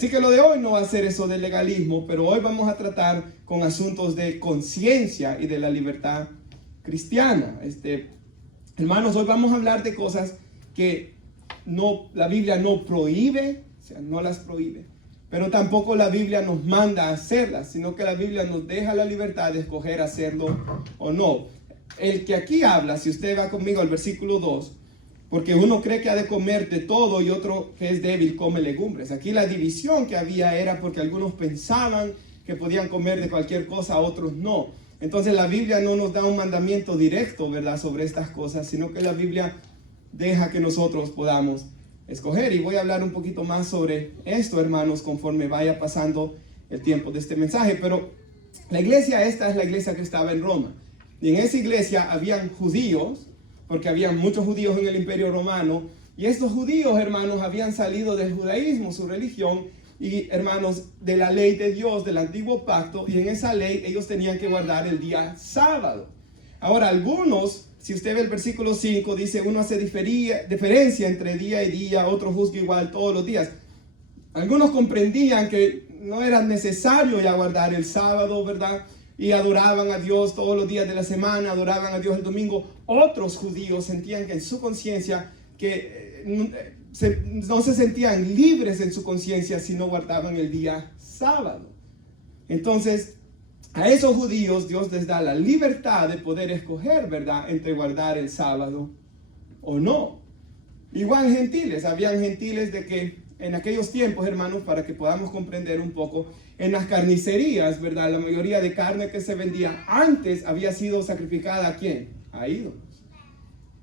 Así que lo de hoy no va a ser eso del legalismo, pero hoy vamos a tratar con asuntos de conciencia y de la libertad cristiana. Hermanos, hoy vamos a hablar de cosas que la Biblia no prohíbe, o sea, no las prohíbe, pero tampoco la Biblia nos manda a hacerlas, sino que la Biblia nos deja la libertad de escoger hacerlo o no. El que aquí habla, si usted va conmigo al versículo 2, porque uno cree que ha de comer de todo y otro que es débil come legumbres. Aquí la división que había era porque algunos pensaban que podían comer de cualquier cosa, otros no. Entonces la Biblia no nos da un mandamiento directo, ¿verdad?, sobre estas cosas, sino que la Biblia deja que nosotros podamos escoger. Y voy a hablar un poquito más sobre esto, hermanos, conforme vaya pasando el tiempo de este mensaje. Pero la iglesia esta es la iglesia que estaba en Roma. Y en esa iglesia habían judíos, porque había muchos judíos en el Imperio Romano, y estos judíos, hermanos, habían salido del judaísmo, su religión, y hermanos, de la ley de Dios, del antiguo pacto, y en esa ley ellos tenían que guardar el día sábado. Ahora, algunos, si usted ve el versículo 5, dice, uno hace diferencia entre día y día, otro juzga igual todos los días. Algunos comprendían que no era necesario ya guardar el sábado, ¿verdad?, y adoraban a Dios todos los días de la semana, adoraban a Dios el domingo. Otros judíos sentían que en su conciencia, que no se sentían libres en su conciencia si no guardaban el día sábado. Entonces, a esos judíos Dios les da la libertad de poder escoger, ¿verdad?, entre guardar el sábado o no. Igual gentiles, habían gentiles de que en aquellos tiempos, hermanos, para que podamos comprender un poco, en las carnicerías, ¿verdad?, la mayoría de carne que se vendía antes había sido sacrificada ¿a quién? A ídolos.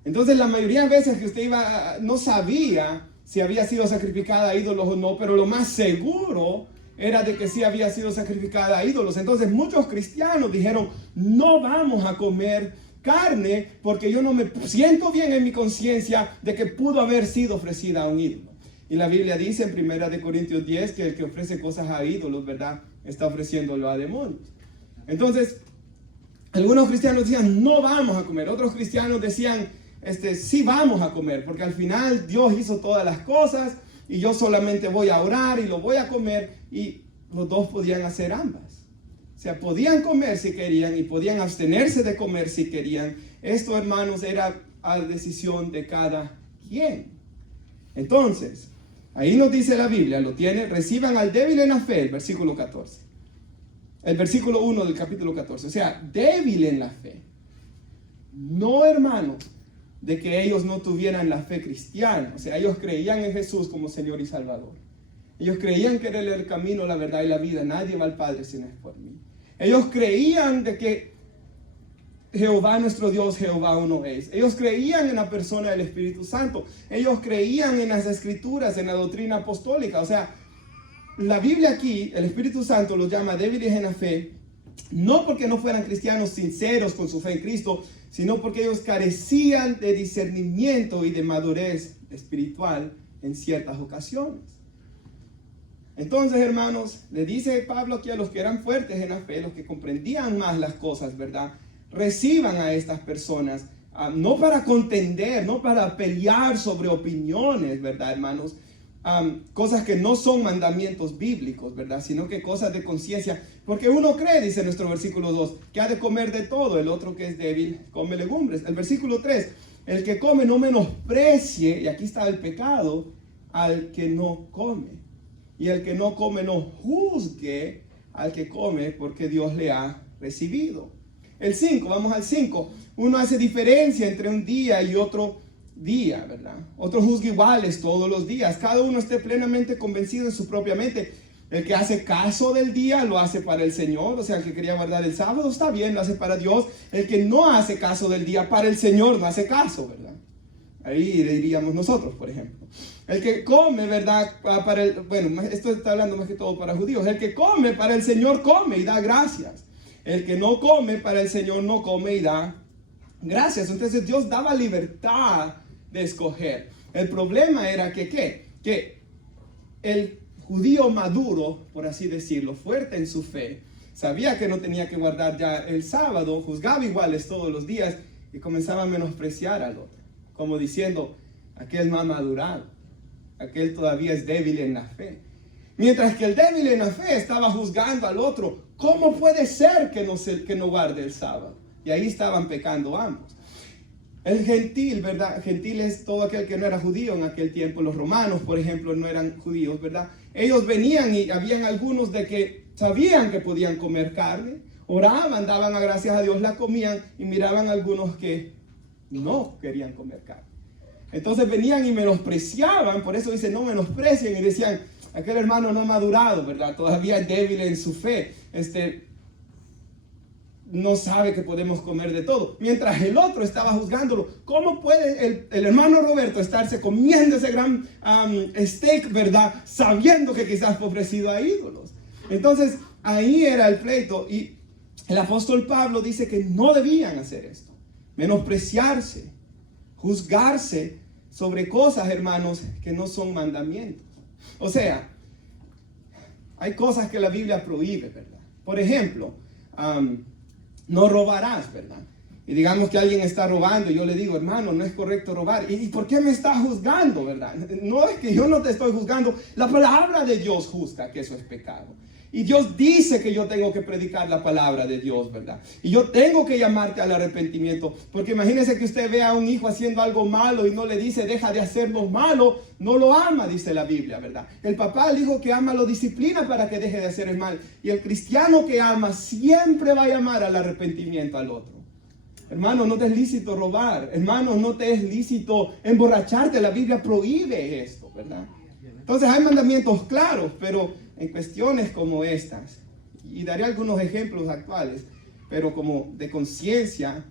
Entonces, la mayoría de veces que usted iba, no sabía si había sido sacrificada a ídolos o no, pero lo más seguro era de que sí había sido sacrificada a ídolos. Entonces, muchos cristianos dijeron, no vamos a comer carne porque yo no me siento bien en mi conciencia de que pudo haber sido ofrecida a un ídolo. Y la Biblia dice en 1 Corintios 10 que el que ofrece cosas a ídolos, ¿verdad?, está ofreciéndolo a demonios. Entonces, algunos cristianos decían, no vamos a comer. Otros cristianos decían, sí vamos a comer, porque al final Dios hizo todas las cosas y yo solamente voy a orar y lo voy a comer. Y los dos podían hacer ambas. O sea, podían comer si querían y podían abstenerse de comer si querían. Esto, hermanos, era a decisión de cada quien. Entonces, ahí nos dice la Biblia, lo tiene, reciban al débil en la fe, el versículo 14. El versículo 1 del capítulo 14. O sea, débil en la fe. No, hermanos, de que ellos no tuvieran la fe cristiana. O sea, ellos creían en Jesús como Señor y Salvador. Ellos creían que era el camino, la verdad y la vida. Nadie va al Padre si no es por mí. Ellos creían de que Jehová nuestro Dios, Jehová uno es. Ellos creían en la persona del Espíritu Santo. Ellos creían en las Escrituras, en la doctrina apostólica. O sea, la Biblia aquí, el Espíritu Santo los llama débiles en la fe, no porque no fueran cristianos sinceros con su fe en Cristo, sino porque ellos carecían de discernimiento y de madurez espiritual en ciertas ocasiones. Entonces, hermanos, le dice Pablo aquí a los que eran fuertes en la fe, los que comprendían más las cosas, ¿verdad?, reciban a estas personas, no para contender, no para pelear sobre opiniones, ¿verdad, hermanos? Cosas que no son mandamientos bíblicos, ¿verdad? Sino que cosas de conciencia. Porque uno cree, dice nuestro versículo 2, que ha de comer de todo. El otro que es débil come legumbres. El versículo 3, el que come no menosprecie, y aquí está el pecado, al que no come. Y el que no come no juzgue al que come, porque Dios le ha recibido. El 5, vamos al 5. Uno hace diferencia entre un día y otro día, ¿verdad? Otro juzga iguales todos los días. Cada uno esté plenamente convencido en su propia mente. El que hace caso del día lo hace para el Señor. O sea, el que quería guardar el sábado está bien, lo hace para Dios. El que no hace caso del día para el Señor no hace caso, ¿verdad? Ahí diríamos nosotros, por ejemplo. El que come, ¿verdad? Bueno, esto está hablando más que todo para judíos. El que come para el Señor come y da gracias. El que no come para el Señor no come y da gracias. Entonces Dios daba libertad de escoger. El problema era que el judío maduro, por así decirlo, fuerte en su fe, sabía que no tenía que guardar ya el sábado, juzgaba iguales todos los días y comenzaba a menospreciar al otro, como diciendo, aquel no ha madurado, aquel todavía es débil en la fe. Mientras que el débil en la fe estaba juzgando al otro. ¿Cómo puede ser que no guarde el sábado? Y ahí estaban pecando ambos. El gentil, ¿verdad? Gentil es todo aquel que no era judío en aquel tiempo. Los romanos, por ejemplo, no eran judíos, ¿verdad? Ellos venían y habían algunos de que sabían que podían comer carne, oraban, daban a gracias a Dios, la comían, y miraban a algunos que no querían comer carne. Entonces venían y menospreciaban, por eso dice no menosprecien, y decían, aquel hermano no ha madurado, ¿verdad? Todavía es débil en su fe, no sabe que podemos comer de todo. Mientras el otro estaba juzgándolo. ¿Cómo puede el hermano Roberto estarse comiendo ese gran steak, ¿verdad? Sabiendo que quizás fue ofrecido a ídolos. Entonces ahí era el pleito. Y el apóstol Pablo dice que no debían hacer esto. Menospreciarse, juzgarse sobre cosas, hermanos, que no son mandamientos. O sea, hay cosas que la Biblia prohíbe, ¿verdad? Por ejemplo, no robarás, ¿verdad? Y digamos que alguien está robando y yo le digo, hermano, no es correcto robar. ¿Y por qué me está juzgando, verdad? No es que yo no te estoy juzgando. La palabra de Dios juzga que eso es pecado. Y Dios dice que yo tengo que predicar la palabra de Dios, ¿verdad? Y yo tengo que llamarte al arrepentimiento. Porque imagínese que usted vea a un hijo haciendo algo malo y no le dice, deja de hacer lo malo. No lo ama, dice la Biblia, ¿verdad? El papá al hijo que ama lo disciplina para que deje de hacer el mal. Y el cristiano que ama siempre va a llamar al arrepentimiento al otro. Hermano, no te es lícito robar. Hermano, no te es lícito emborracharte. La Biblia prohíbe esto, ¿verdad? Entonces hay mandamientos claros, pero en cuestiones como estas, y daré algunos ejemplos actuales, pero como de conciencia,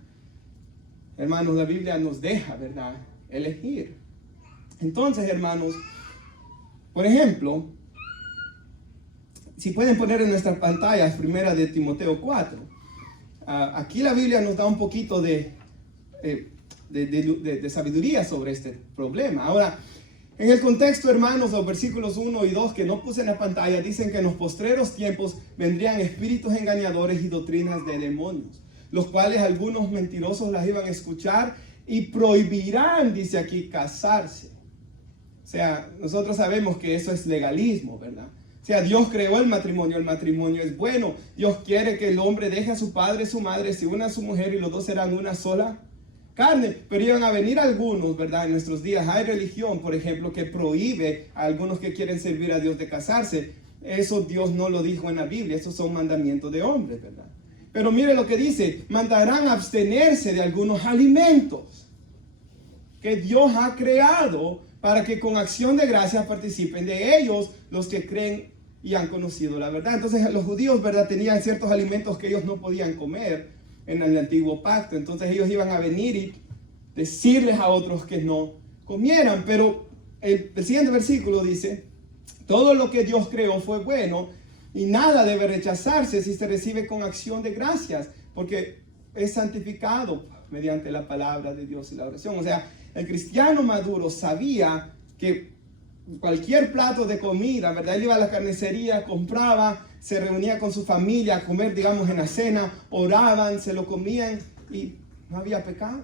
hermanos, la Biblia nos deja, ¿verdad?, elegir. Entonces, hermanos, por ejemplo, si pueden poner en nuestras pantallas primera de Timoteo 4, aquí la Biblia nos da un poquito de sabiduría sobre este problema. Ahora, en el contexto, hermanos, los versículos 1 y 2 que no puse en la pantalla, dicen que en los postreros tiempos vendrían espíritus engañadores y doctrinas de demonios, los cuales algunos mentirosos las iban a escuchar y prohibirán, dice aquí, casarse. O sea, nosotros sabemos que eso es legalismo, ¿verdad? O sea, Dios creó el matrimonio es bueno. Dios quiere que el hombre deje a su padre y su madre, se una a su mujer y los dos serán una sola carne. Pero iban a venir algunos, ¿verdad? En nuestros días hay religión, por ejemplo, que prohíbe a algunos que quieren servir a Dios de casarse. Eso Dios no lo dijo en la Biblia, esos son mandamientos de hombres, ¿verdad? Pero mire lo que dice, mandarán abstenerse de algunos alimentos que Dios ha creado para que con acción de gracias participen de ellos los que creen y han conocido la verdad. Entonces los judíos, ¿verdad?, tenían ciertos alimentos que ellos no podían comer en el antiguo pacto. Entonces ellos iban a venir y decirles a otros que no comieran. Pero el siguiente versículo dice, todo lo que Dios creó fue bueno y nada debe rechazarse si se recibe con acción de gracias, porque es santificado mediante la palabra de Dios y la oración. O sea, el cristiano maduro sabía que cualquier plato de comida, ¿verdad? Él iba a la carnicería, compraba, se reunía con su familia a comer, digamos, en la cena, oraban, se lo comían y no había pecado.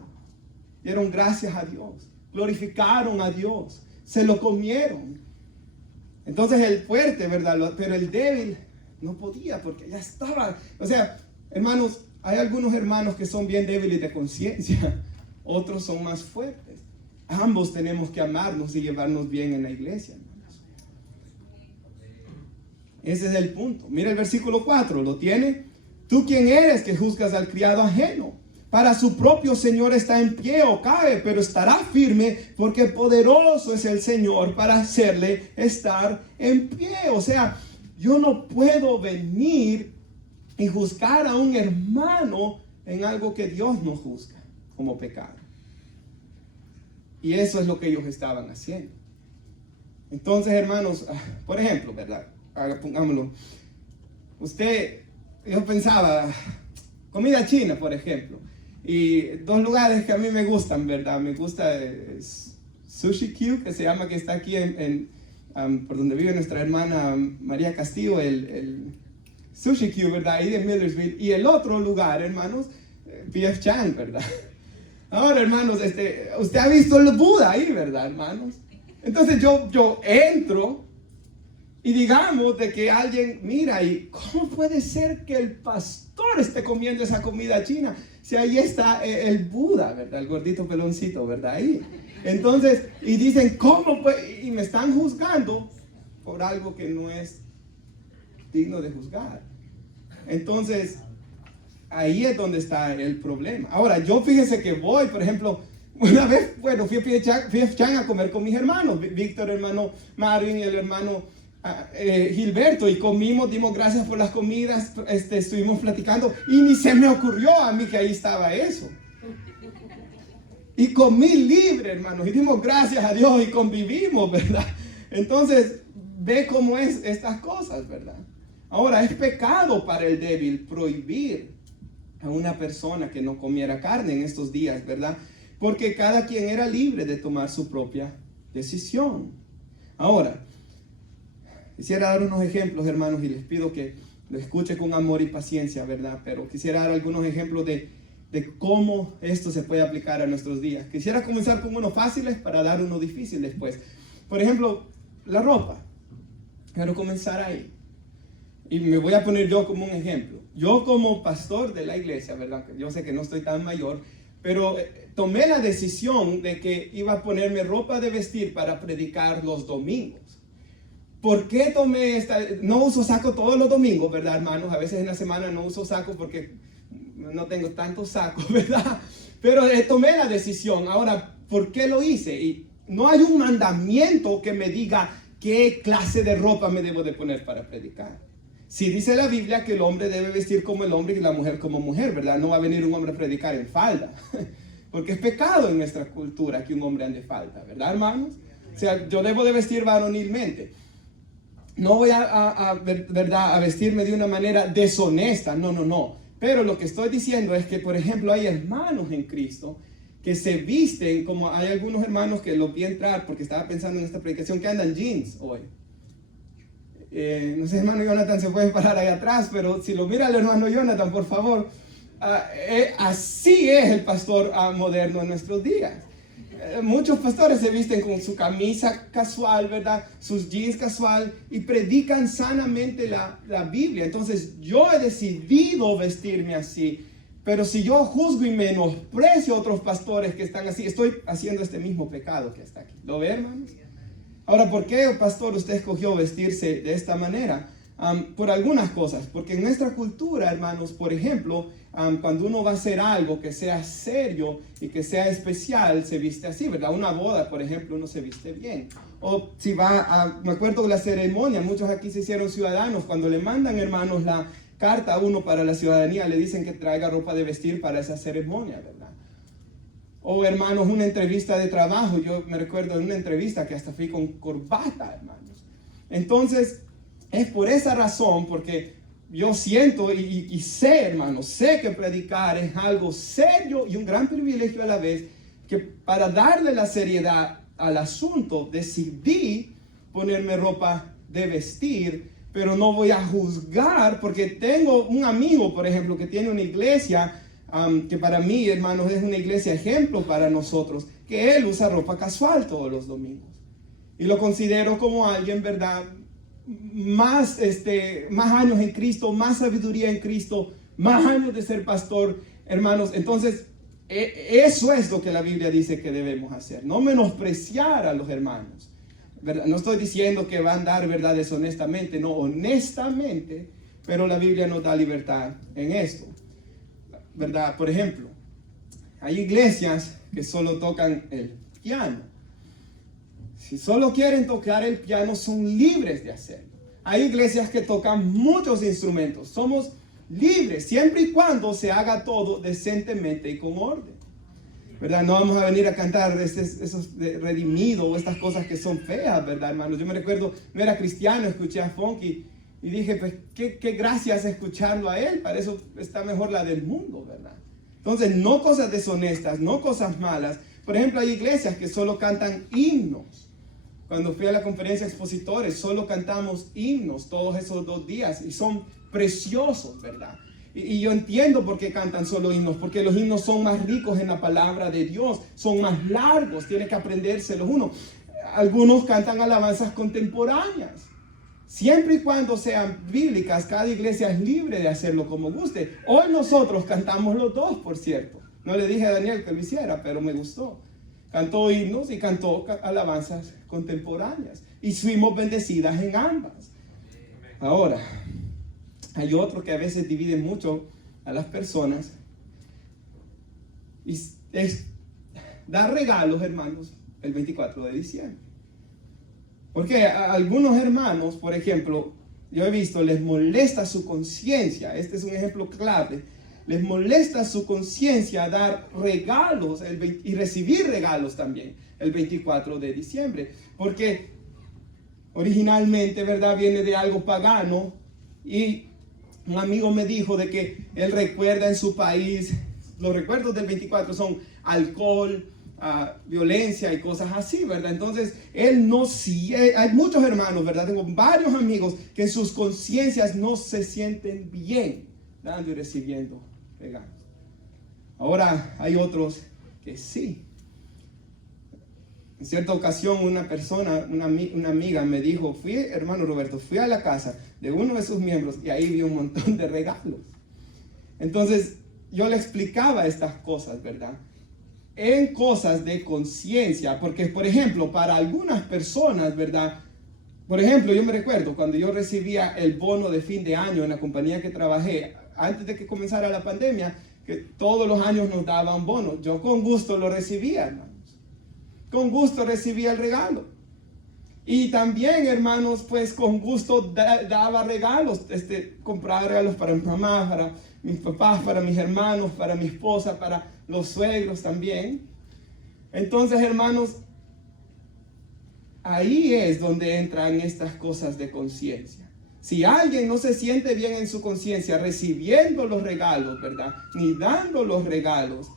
Dieron gracias a Dios, glorificaron a Dios, se lo comieron. Entonces el fuerte, ¿verdad? Pero el débil no podía porque ya estaba. O sea, hermanos, hay algunos hermanos que son bien débiles de conciencia, otros son más fuertes. Ambos tenemos que amarnos y llevarnos bien en la iglesia, hermanos. Ese es el punto. Mira el versículo 4, ¿lo tiene? ¿Tú quién eres que juzgas al criado ajeno? Para su propio Señor está en pie o cae, pero estará firme porque poderoso es el Señor para hacerle estar en pie. O sea, yo no puedo venir y juzgar a un hermano en algo que Dios no juzga como pecado. Y eso es lo que ellos estaban haciendo. Entonces, hermanos, por ejemplo, ¿verdad? Pongámoslo. Yo pensaba, comida china, por ejemplo. Y dos lugares que a mí me gustan, ¿verdad? Me gusta Sushi Q, que se llama, que está aquí por donde vive nuestra hermana María Castillo, el Sushi Q, ¿verdad? Ahí de Millersville. Y el otro lugar, hermanos, P.F. Chang, ¿verdad? Ahora, hermanos, usted ha visto el Buda ahí, ¿verdad, hermanos? Entonces yo entro Y digamos de que alguien mira y ¿cómo puede ser que el pastor esté comiendo esa comida china? Si ahí está el Buda, ¿verdad? El gordito peloncito, ¿verdad? Ahí. Entonces, y dicen, ¿cómo puede? Y me están juzgando por algo que no es digno de juzgar. Entonces, ahí es donde está el problema. Ahora, yo fíjese que voy, por ejemplo, una vez, bueno, fui a Chan a comer con mis hermanos, Víctor, el hermano Marvin y el hermano Gilberto, y comimos, dimos gracias por las comidas, estuvimos platicando y ni se me ocurrió a mí que ahí estaba eso. Y comí libre, hermanos, y dimos gracias a Dios y convivimos, ¿verdad? Entonces, ve cómo es estas cosas, ¿verdad? Ahora, es pecado para el débil prohibir a una persona que no comiera carne en estos días, ¿verdad? Porque cada quien era libre de tomar su propia decisión. Ahora, quisiera dar unos ejemplos, hermanos, y les pido que lo escuchen con amor y paciencia, ¿verdad? Pero quisiera dar algunos ejemplos de cómo esto se puede aplicar a nuestros días. Quisiera comenzar con unos fáciles para dar uno difícil después. Por ejemplo, la ropa. Quiero comenzar ahí. Y me voy a poner yo como un ejemplo. Yo como pastor de la iglesia, ¿verdad? Yo sé que no estoy tan mayor, pero tomé la decisión de que iba a ponerme ropa de vestir para predicar los domingos. ¿Por qué tomé esta? No uso saco todos los domingos, ¿verdad, hermanos? A veces en la semana no uso saco porque no tengo tantos sacos, ¿verdad? Pero tomé la decisión. Ahora, ¿por qué lo hice? Y no hay un mandamiento que me diga qué clase de ropa me debo de poner para predicar. Sí dice la Biblia que el hombre debe vestir como el hombre y la mujer como mujer, ¿verdad? No va a venir un hombre a predicar en falda, porque es pecado en nuestra cultura que un hombre ande en falda, ¿verdad, hermanos? O sea, yo debo de vestir varonilmente. No voy ¿verdad? A vestirme de una manera deshonesta, no. Pero lo que estoy diciendo es que, por ejemplo, hay hermanos en Cristo que se visten como hay algunos hermanos que los vi entrar porque estaba pensando en esta predicación que andan jeans hoy. No sé, hermano Jonathan se puede parar ahí atrás, pero si lo mira el hermano Jonathan, por favor. Así es el pastor moderno en nuestros días. Muchos pastores se visten con su camisa casual, ¿verdad? Sus jeans casual y predican sanamente la Biblia. Entonces yo he decidido vestirme así. Pero si yo juzgo y menosprecio a otros pastores que están así, estoy haciendo este mismo pecado que está aquí. ¿Lo ve, hermanos? Ahora, ¿por qué, pastor, usted escogió vestirse de esta manera? Por algunas cosas. Porque en nuestra cultura, hermanos, por ejemplo, cuando uno va a hacer algo que sea serio y que sea especial, se viste así, ¿verdad? Una boda, por ejemplo, uno se viste bien. O si va me acuerdo de la ceremonia, muchos aquí se hicieron ciudadanos. Cuando le mandan, hermanos, la carta a uno para la ciudadanía, le dicen que traiga ropa de vestir para esa ceremonia, ¿verdad? O, hermanos, una entrevista de trabajo. Yo me recuerdo de una entrevista que hasta fui con corbata, hermanos. Entonces, es por esa razón, porque yo siento y sé, hermanos, sé que predicar es algo serio y un gran privilegio a la vez, que para darle la seriedad al asunto, decidí ponerme ropa de vestir, pero no voy a juzgar, porque tengo un amigo, por ejemplo, que tiene una iglesia, que para mí, hermanos, es una iglesia ejemplo para nosotros, que él usa ropa casual todos los domingos. Y lo considero como alguien, ¿verdad?, más años en Cristo, más sabiduría en Cristo, más años de ser pastor, hermanos. Entonces, eso es lo que la Biblia dice que debemos hacer, no menospreciar a los hermanos, ¿verdad? No estoy diciendo que va a andar, ¿verdad?, deshonestamente, no, honestamente, pero la Biblia nos da libertad en esto, ¿verdad? Por ejemplo, hay iglesias que solo tocan el piano. Si solo quieren tocar el piano, son libres de hacerlo. Hay iglesias que tocan muchos instrumentos. Somos libres, siempre y cuando se haga todo decentemente y con orden, ¿verdad? No vamos a venir a cantar esos de redimido o estas cosas que son feas, ¿verdad, hermanos? Yo me recuerdo, no era cristiano, escuché a Funky y dije, pues, qué gracias escucharlo a él. Para eso está mejor la del mundo, ¿verdad? Entonces, no cosas deshonestas, no cosas malas. Por ejemplo, hay iglesias que solo cantan himnos. Cuando fui a la conferencia de expositores, solo cantamos himnos todos esos 2 días y son preciosos, ¿verdad? Y yo entiendo por qué cantan solo himnos, porque los himnos son más ricos en la palabra de Dios, son más largos, tiene que aprendérselos uno. Algunos cantan alabanzas contemporáneas, Siempre y cuando sean bíblicas, cada iglesia es libre de hacerlo como guste. Hoy nosotros cantamos los dos, por cierto. No le dije a Daniel que lo hiciera, pero me gustó. Cantó himnos y cantó alabanzas contemporáneas. Y fuimos bendecidas en ambas. Ahora, hay otro que a veces divide mucho a las personas. Y es dar regalos, hermanos, el 24 de diciembre. Porque a algunos hermanos, por ejemplo, yo he visto, les molesta su conciencia. Este es un ejemplo clave. Les molesta su conciencia dar regalos y recibir regalos también el 24 de diciembre. Porque originalmente, ¿verdad?, viene de algo pagano. Y un amigo me dijo de que él recuerda en su país, los recuerdos del 24 son alcohol, violencia y cosas así, ¿verdad? Entonces, él no siente, hay muchos hermanos, ¿verdad? Tengo varios amigos que en sus conciencias no se sienten bien dando y recibiendo regalos. Ahora, hay otros que sí. En cierta ocasión, una persona, una amiga me dijo, hermano Roberto, fui a la casa de uno de sus miembros y ahí vi un montón de regalos. Entonces, yo le explicaba estas cosas, ¿verdad? En cosas de conciencia, porque por ejemplo, para algunas personas, ¿verdad? Por ejemplo, yo me recuerdo cuando yo recibía el bono de fin de año en la compañía que trabajé, antes de que comenzara la pandemia, que todos los años nos daban bonos. Yo con gusto lo recibía, hermanos. Con gusto recibía el regalo. Y también, hermanos, pues con gusto daba regalos, compraba regalos para mi mamá, para mis papás, para mis hermanos, para mi esposa, para los suegros también. Entonces, hermanos, ahí es donde entran estas cosas de conciencia. Si alguien no se siente bien en su conciencia recibiendo los regalos, ¿verdad?, ni dando los regalos,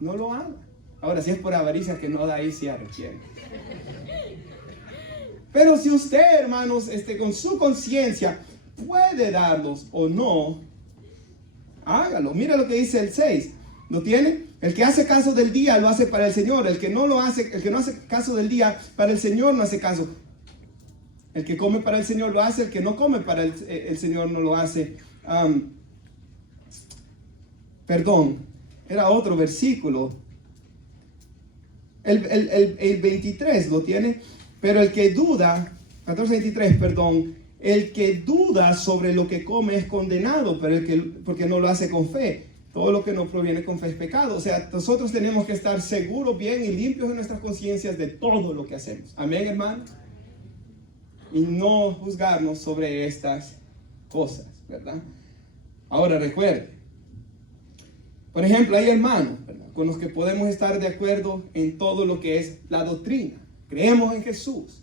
no lo haga. Ahora, si es por avaricia que no da, ahí se arrepiente. Pero si usted, hermanos, con su conciencia puede darlos o no, hágalo. Mira lo que dice el 6. ¿Lo tiene? El que hace caso del día lo hace para el Señor. El que no hace caso del día para el Señor no hace caso. El que come para el Señor lo hace. El que no come para el Señor no lo hace. Perdón, era otro versículo. El 23 lo tiene. Pero el que duda, 14:23, perdón, el que duda sobre lo que come es condenado, pero porque no lo hace con fe. Todo lo que no proviene con fe es pecado. O sea, nosotros tenemos que estar seguros, bien y limpios en nuestras conciencias de todo lo que hacemos. Amén, hermanos. Y no juzgarnos sobre estas cosas, ¿verdad? Ahora recuerde, por ejemplo, hay hermanos, ¿verdad?, con los que podemos estar de acuerdo en todo lo que es la doctrina. Creemos en Jesús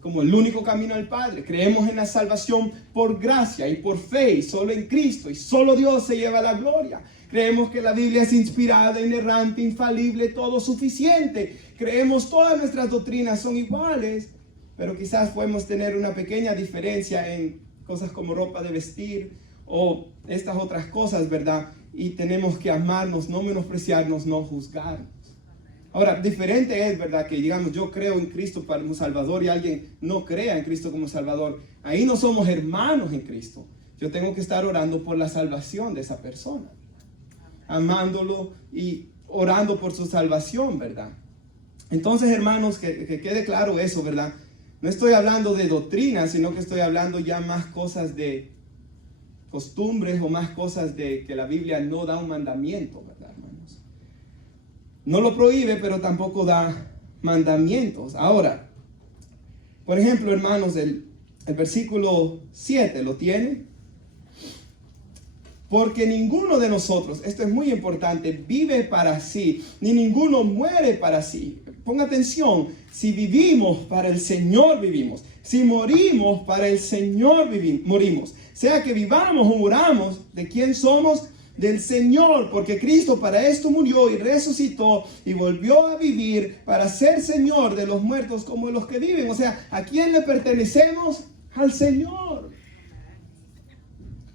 como el único camino al Padre. Creemos en la salvación por gracia y por fe, y solo en Cristo, y solo Dios se lleva la gloria. Creemos que la Biblia es inspirada, inerrante, infalible, todo suficiente. Creemos todas nuestras doctrinas son iguales, pero quizás podemos tener una pequeña diferencia en cosas como ropa de vestir o estas otras cosas, ¿verdad? Y tenemos que amarnos, no menospreciarnos, no juzgarnos. Ahora, diferente es, ¿verdad?, que digamos yo creo en Cristo como Salvador y alguien no crea en Cristo como Salvador. Ahí no somos hermanos en Cristo. Yo tengo que estar orando por la salvación de esa persona, amándolo y orando por su salvación, ¿verdad? Entonces, hermanos, que quede claro eso, ¿verdad? No estoy hablando de doctrina, sino que estoy hablando ya más cosas de costumbres o más cosas de que la Biblia no da un mandamiento, ¿verdad, hermanos? No lo prohíbe, pero tampoco da mandamientos. Ahora, por ejemplo, hermanos, el versículo 7, ¿lo tiene? Porque ninguno de nosotros, esto es muy importante, vive para sí, ni ninguno muere para sí. Ponga atención, si vivimos para el Señor vivimos, si morimos para el Señor morimos. Sea que vivamos o muramos, ¿de quién somos? Del Señor, porque Cristo para esto murió y resucitó y volvió a vivir para ser Señor de los muertos como de los que viven. O sea, ¿a quién le pertenecemos? Al Señor.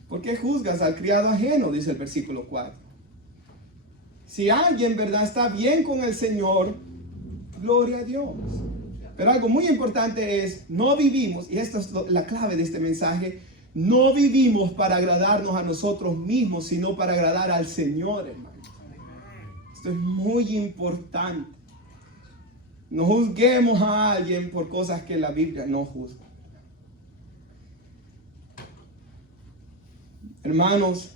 ¿Por qué juzgas al criado ajeno? Dice el versículo 4. Si alguien, ¿verdad?, está bien con el Señor, gloria a Dios. Pero algo muy importante es, no vivimos, y esta es la clave de este mensaje, no vivimos para agradarnos a nosotros mismos, sino para agradar al Señor, hermano. Esto es muy importante. No juzguemos a alguien por cosas que la Biblia no juzga. Hermanos,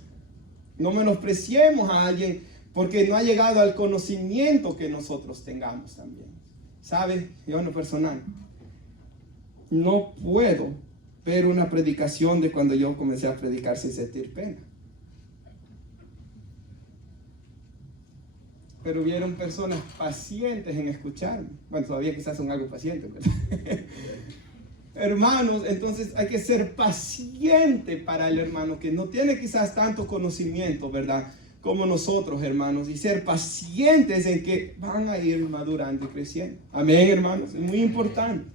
no menospreciemos a alguien porque no ha llegado al conocimiento que nosotros tengamos también. ¿Sabe? Yo en lo personal no puedo ver una predicación de cuando yo comencé a predicar sin sentir pena. Pero hubieron personas pacientes en escucharme. Bueno, todavía quizás son algo pacientes, ¿verdad? Hermanos, entonces hay que ser paciente para el hermano que no tiene quizás tanto conocimiento, ¿verdad? Como nosotros, hermanos, y ser pacientes en que van a ir madurando y creciendo. Amén, hermanos, es muy importante.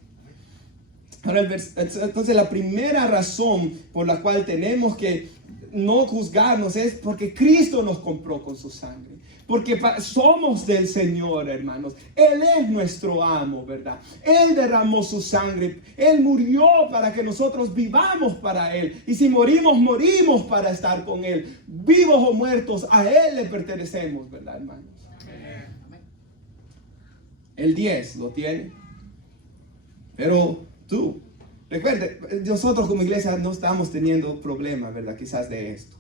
Ahora, entonces la primera razón por la cual tenemos que no juzgarnos es porque Cristo nos compró con su sangre. Porque somos del Señor, hermanos. Él es nuestro amo, ¿verdad? Él derramó su sangre. Él murió para que nosotros vivamos para Él. Y si morimos, morimos para estar con Él. Vivos o muertos, a Él le pertenecemos, ¿verdad, hermanos? El 10 lo tiene. Pero tú, recuerde, nosotros como iglesia no estamos teniendo problemas, ¿verdad? Quizás de esto.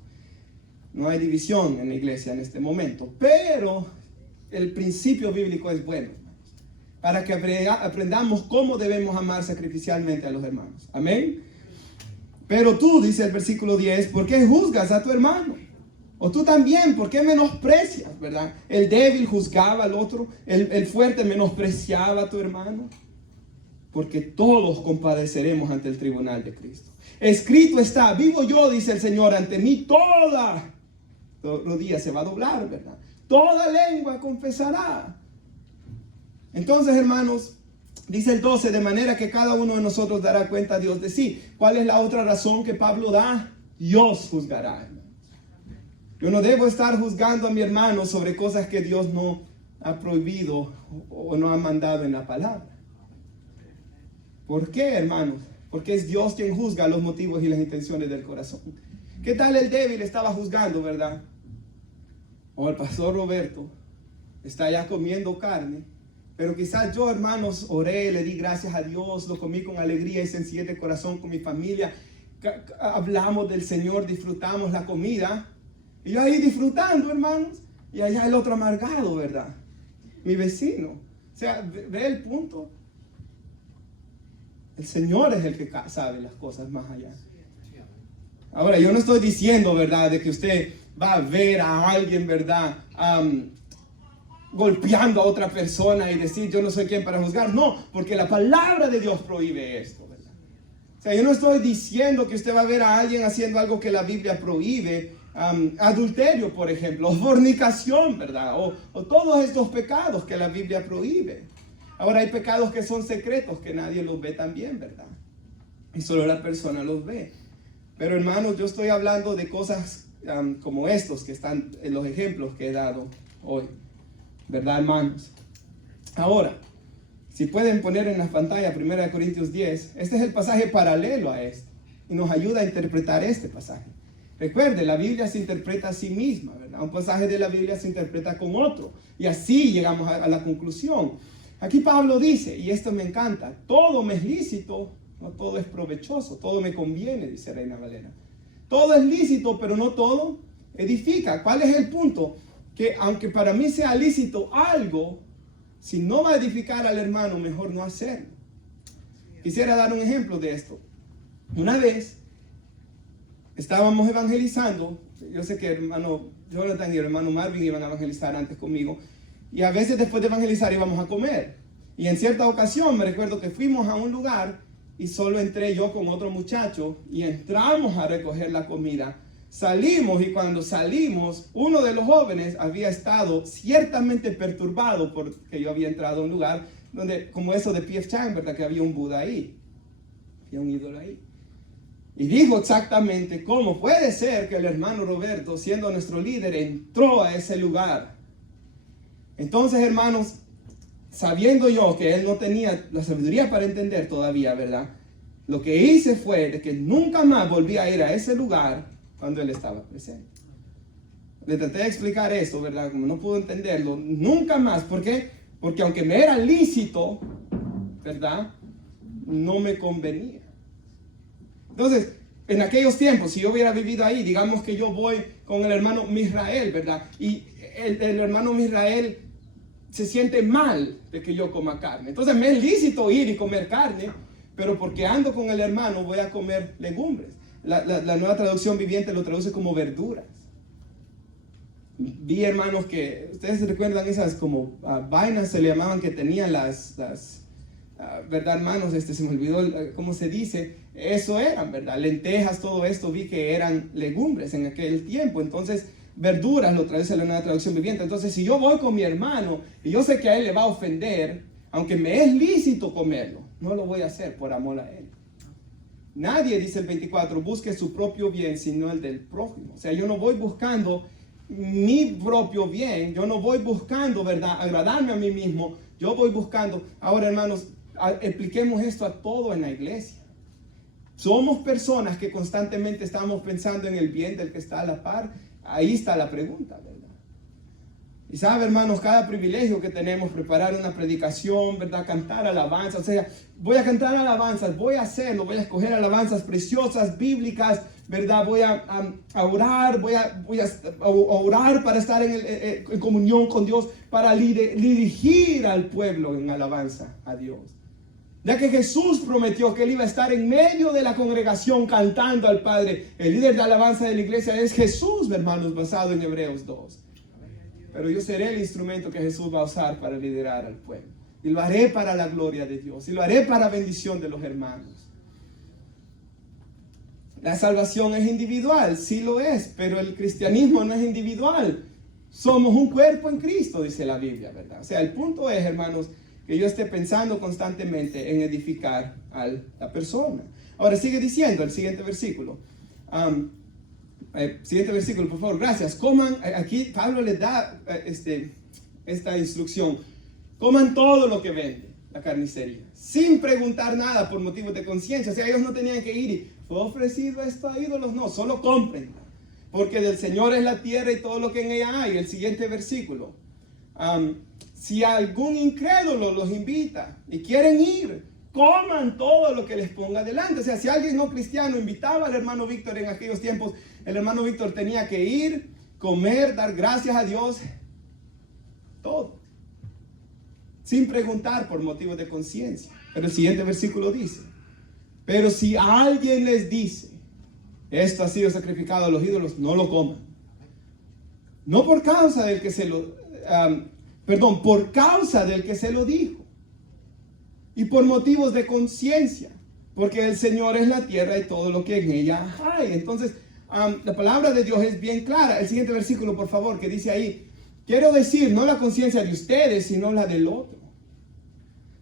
No hay división en la iglesia en este momento, pero el principio bíblico es bueno, hermanos, para que aprendamos cómo debemos amar sacrificialmente a los hermanos. Amén. Pero tú, dice el versículo 10, ¿por qué juzgas a tu hermano? O tú también, ¿por qué menosprecias, verdad? El débil juzgaba al otro, el fuerte menospreciaba a tu hermano. Porque todos compadeceremos ante el tribunal de Cristo. Escrito está, vivo yo, dice el Señor, ante mí toda rodilla se va a doblar, ¿verdad? Toda lengua confesará. Entonces, hermanos, dice el 12, de manera que cada uno de nosotros dará cuenta a Dios de sí. ¿Cuál es la otra razón que Pablo da? Dios juzgará, hermanos. Yo no debo estar juzgando a mi hermano sobre cosas que Dios no ha prohibido o no ha mandado en la palabra. ¿Por qué, hermanos? Porque es Dios quien juzga los motivos y las intenciones del corazón. ¿Qué tal el débil estaba juzgando, verdad? O el pastor Roberto está allá comiendo carne, pero quizás yo, hermanos, oré, le di gracias a Dios, lo comí con alegría y sencillez de corazón con mi familia, hablamos del Señor, disfrutamos la comida, y yo ahí disfrutando, hermanos, y allá el otro amargado, ¿verdad? Mi vecino. O sea, ve el punto. El Señor es el que sabe las cosas más allá. Ahora, yo no estoy diciendo, ¿verdad?, de que usted va a ver a alguien, ¿verdad?, golpeando a otra persona y decir, yo no soy quien para juzgar. No, porque la palabra de Dios prohíbe esto, ¿verdad? O sea, yo no estoy diciendo que usted va a ver a alguien haciendo algo que la Biblia prohíbe. Adulterio, por ejemplo, o fornicación, ¿verdad? O todos estos pecados que la Biblia prohíbe. Ahora hay pecados que son secretos, que nadie los ve también, ¿verdad? Y solo la persona los ve. Pero hermanos, yo estoy hablando de cosas como estos que están en los ejemplos que he dado hoy. ¿Verdad, hermanos? Ahora, si pueden poner en la pantalla 1 Corintios 10, este es el pasaje paralelo a este. Y nos ayuda a interpretar este pasaje. Recuerde, la Biblia se interpreta a sí misma, ¿verdad? Un pasaje de la Biblia se interpreta con otro. Y así llegamos a la conclusión. Aquí Pablo dice, y esto me encanta, todo me es lícito, no todo es provechoso, todo me conviene, dice Reina Valera. Todo es lícito, pero no todo edifica. ¿Cuál es el punto? Que aunque para mí sea lícito algo, si no va a edificar al hermano, mejor no hacerlo. Quisiera dar un ejemplo de esto. Una vez estábamos evangelizando, yo sé que el hermano Jonathan y el hermano Marvin iban a evangelizar antes conmigo, y a veces después de evangelizar íbamos a comer. Y en cierta ocasión me recuerdo que fuimos a un lugar y solo entré yo con otro muchacho y entramos a recoger la comida. Salimos y cuando salimos, uno de los jóvenes había estado ciertamente perturbado porque yo había entrado a un lugar donde, como eso de P.F. Chang, ¿verdad? Que había un Buda ahí, había un ídolo ahí. Y dijo exactamente cómo puede ser que el hermano Roberto, siendo nuestro líder, entró a ese lugar. Entonces, hermanos, sabiendo yo que él no tenía la sabiduría para entender todavía, ¿verdad? Lo que hice fue de que nunca más volví a ir a ese lugar cuando él estaba presente. Le traté de explicar esto, ¿verdad? Como no pudo entenderlo, nunca más. ¿Por qué? Porque aunque me era lícito, ¿verdad? No me convenía. Entonces, en aquellos tiempos, si yo hubiera vivido ahí, digamos que yo voy con el hermano Misrael, ¿verdad? Y el hermano Misrael se siente mal de que yo coma carne. Entonces me es lícito ir y comer carne, pero porque ando con el hermano voy a comer legumbres. La nueva traducción viviente lo traduce como verduras. Vi hermanos que, ustedes recuerdan esas como vainas se le llamaban que tenían ¿verdad hermanos? Se me olvidó cómo se dice. Eso eran, ¿verdad? Lentejas, todo esto vi que eran legumbres en aquel tiempo. Entonces, verduras lo traduce la nueva traducción viviente. Entonces, si yo voy con mi hermano y yo sé que a él le va a ofender, aunque me es lícito comerlo, no lo voy a hacer por amor a él. Nadie, dice el 24, busque su propio bien, sino el del prójimo. O sea, yo no voy buscando mi propio bien, yo no voy buscando, ¿verdad?, agradarme a mí mismo, yo voy buscando. Ahora, hermanos, expliquemos esto a todo en la iglesia. Somos personas que constantemente estamos pensando en el bien del que está a la par. Ahí está la pregunta, ¿verdad? Y sabe, hermanos, cada privilegio que tenemos, preparar una predicación, ¿verdad? Cantar alabanzas, o sea, voy a cantar alabanzas, voy a hacerlo, voy a escoger alabanzas preciosas, bíblicas, ¿verdad? Voy a orar, voy a orar para estar en comunión con Dios, para dirigir al pueblo en alabanza a Dios. Ya que Jesús prometió que Él iba a estar en medio de la congregación cantando al Padre. El líder de alabanza de la iglesia es Jesús, hermanos, basado en Hebreos 2. Pero yo seré el instrumento que Jesús va a usar para liderar al pueblo. Y lo haré para la gloria de Dios. Y lo haré para bendición de los hermanos. La salvación es individual, sí lo es, pero el cristianismo no es individual. Somos un cuerpo en Cristo, dice la Biblia, ¿verdad? O sea, el punto es, hermanos, que yo esté pensando constantemente en edificar a la persona. Ahora sigue diciendo el siguiente versículo. Siguiente versículo, por favor, gracias. Coman, aquí Pablo les da esta instrucción. Coman todo lo que vende la carnicería, sin preguntar nada por motivos de conciencia. O sea, ellos no tenían que ir y fue ofrecido esto a ídolos, no, solo compren. Porque del Señor es la tierra y todo lo que en ella hay. El siguiente versículo. Si algún incrédulo los invita y quieren ir, coman todo lo que les ponga delante. O sea, si alguien no cristiano invitaba al hermano Víctor en aquellos tiempos, el hermano Víctor tenía que ir, comer, dar gracias a Dios, todo, sin preguntar por motivos de conciencia. Pero el siguiente versículo dice, pero si alguien les dice, esto ha sido sacrificado a los ídolos, no lo coman. No por causa del que por causa del que se lo dijo. Y por motivos de conciencia. Porque el Señor es la tierra y todo lo que en ella hay. Entonces, la palabra de Dios es bien clara. El siguiente versículo, por favor, que dice ahí. Quiero decir, no la conciencia de ustedes, sino la del otro.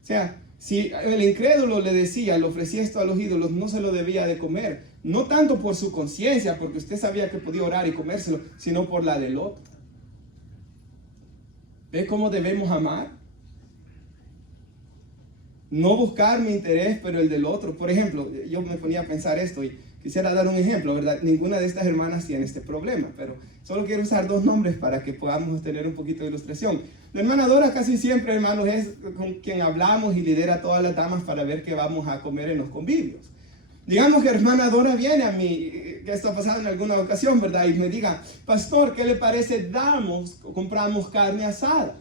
O sea, si el incrédulo le decía, le ofrecía esto a los ídolos, no se lo debía de comer. No tanto por su conciencia, porque usted sabía que podía orar y comérselo, sino por la del otro. ¿Ve cómo debemos amar? No buscar mi interés, pero el del otro. Por ejemplo, yo me ponía a pensar esto y quisiera dar un ejemplo, ¿verdad? Ninguna de estas hermanas tiene este problema, pero solo quiero usar dos nombres para que podamos tener un poquito de ilustración. La hermana Dora casi siempre, hermanos, es con quien hablamos y lidera a todas las damas para ver qué vamos a comer en los convivios. Digamos que hermana Dora viene a mí, que esto ha pasado en alguna ocasión, ¿verdad? Y me diga, pastor, ¿qué le parece? Compramos carne asada.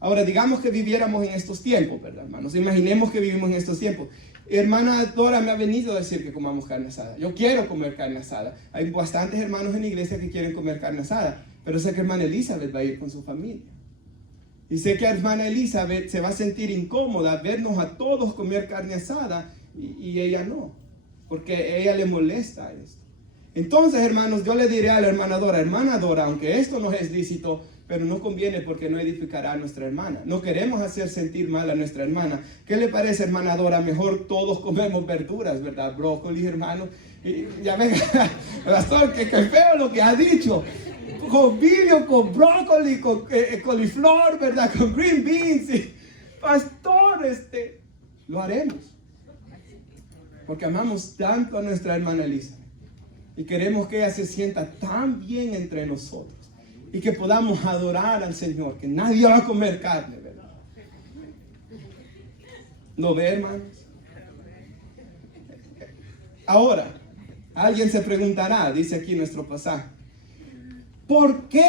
Ahora, digamos que viviéramos en estos tiempos, ¿verdad, hermanos? Imaginemos que vivimos en estos tiempos. Hermana Dora me ha venido a decir que comamos carne asada. Yo quiero comer carne asada. Hay bastantes hermanos en la iglesia que quieren comer carne asada, pero sé que hermana Elizabeth va a ir con su familia. Y sé que hermana Elizabeth se va a sentir incómoda vernos a todos comer carne asada y ella no, porque a ella le molesta esto. Entonces, hermanos, yo le diré a la hermana Dora, aunque esto no es lícito, pero no conviene porque no edificará a nuestra hermana. No queremos hacer sentir mal a nuestra hermana. ¿Qué le parece, hermana Dora? Mejor todos comemos verduras, ¿verdad? Brócoli, hermano. Y ya ven, pastor, que feo lo que ha dicho. Convivio con brócoli, con coliflor, ¿verdad? Con green beans. pastor, lo haremos. Porque amamos tanto a nuestra hermana Elisa. Y queremos que ella se sienta tan bien entre nosotros. Y que podamos adorar al Señor. Que nadie va a comer carne, ¿verdad? ¿Lo ve, hermanos? Ahora, alguien se preguntará, dice aquí nuestro pasaje, ¿por qué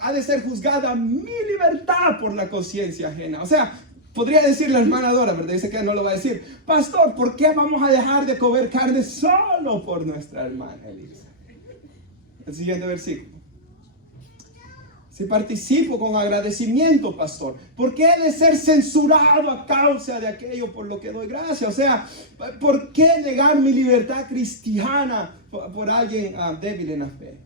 ha de ser juzgada mi libertad por la conciencia ajena? O sea, podría decir la hermana Dora, ¿verdad? Dice que no lo va a decir. Pastor, ¿por qué vamos a dejar de comer carne solo por nuestra hermana Elisa? El siguiente versículo. Si participo con agradecimiento, pastor, ¿por qué he de ser censurado a causa de aquello por lo que doy gracias? O sea, ¿por qué negar mi libertad cristiana por alguien débil en la fe?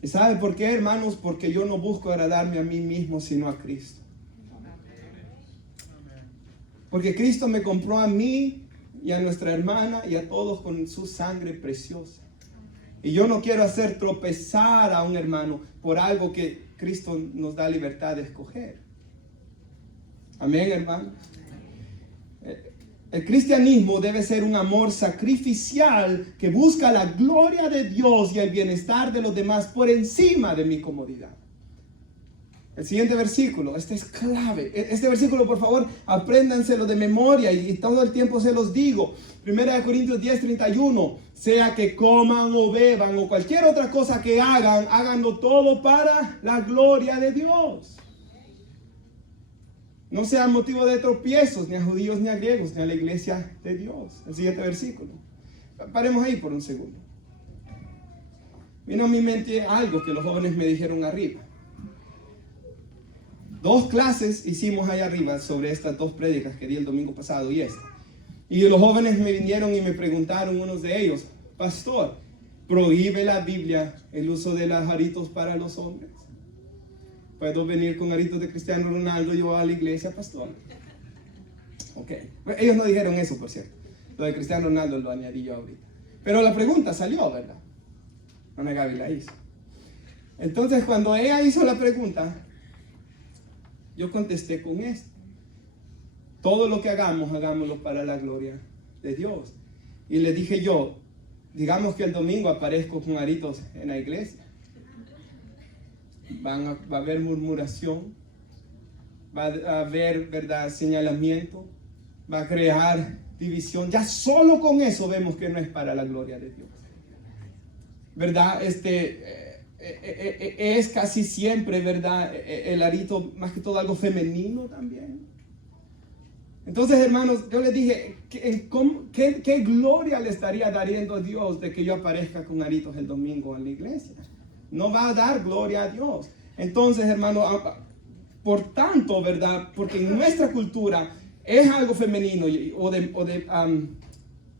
¿Y sabe por qué, hermanos? Porque yo no busco agradarme a mí mismo, sino a Cristo. Porque Cristo me compró a mí y a nuestra hermana y a todos con su sangre preciosa. Y yo no quiero hacer tropezar a un hermano por algo que Cristo nos da libertad de escoger. Amén, hermanos. El cristianismo debe ser un amor sacrificial que busca la gloria de Dios y el bienestar de los demás por encima de mi comodidad. El siguiente versículo, este es clave. Este versículo, por favor, apréndanselo de memoria y todo el tiempo se los digo. 1 Corintios 10:31, sea que coman o beban o cualquier otra cosa que hagan, háganlo todo para la gloria de Dios. No sea motivo de tropiezos ni a judíos ni a griegos, ni a la iglesia de Dios. El siguiente versículo. Paremos ahí por un segundo. Vino a mi mente algo que los jóvenes me dijeron arriba. 2 clases hicimos allá arriba sobre estas 2 prédicas que di el domingo pasado y esta. Y los jóvenes me vinieron y me preguntaron, unos de ellos, pastor, ¿prohíbe la Biblia el uso de los aritos para los hombres? ¿Puedo venir con aritos de Cristiano Ronaldo yo a la iglesia, pastor? Ok. Ellos no dijeron eso, por cierto. Lo de Cristiano Ronaldo lo añadí yo ahorita. Pero la pregunta salió, ¿verdad? Ana Gaby la hizo. Entonces, cuando ella hizo la pregunta, yo contesté con esto. Todo lo que hagamos, hagámoslo para la gloria de Dios. Y le dije yo, digamos que el domingo aparezco con aritos en la iglesia. Va a haber murmuración, va a haber, ¿verdad?, señalamiento, va a crear división. Ya solo con eso vemos que no es para la gloria de Dios. ¿Verdad? Es casi siempre, ¿verdad?, el arito más que todo algo femenino también. Entonces, hermanos, yo les dije, ¿qué gloria le estaría dando a Dios de que yo aparezca con aritos el domingo en la iglesia? No va a dar gloria a Dios. Entonces, hermanos, por tanto, ¿verdad?, porque en nuestra cultura es algo femenino o de